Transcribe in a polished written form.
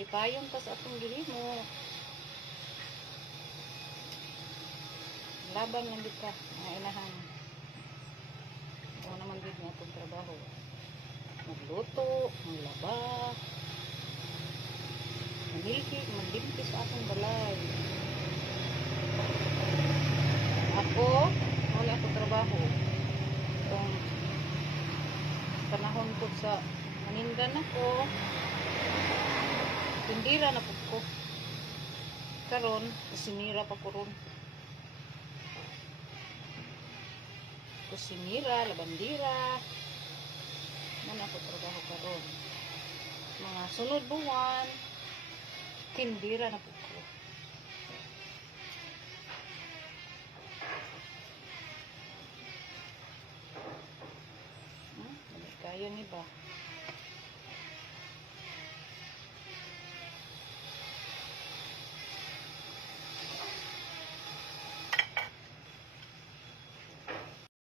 Lipayon pa sa atong gihimo. Laban lang dito ka, mga inahan. Ano naman din niya itong trabaho. Magluto, maglaba, manilki, maglimpis sa akong balay. Ako, wala akong trabaho. Itong panahon ko sa manindan ako, tindira na po ko. Karon, sinira pa ko ron. Kusinira, labandira. Ano ako trabaho karon. Mga sunod buwan, tindira na po ko. Kaya ni ba?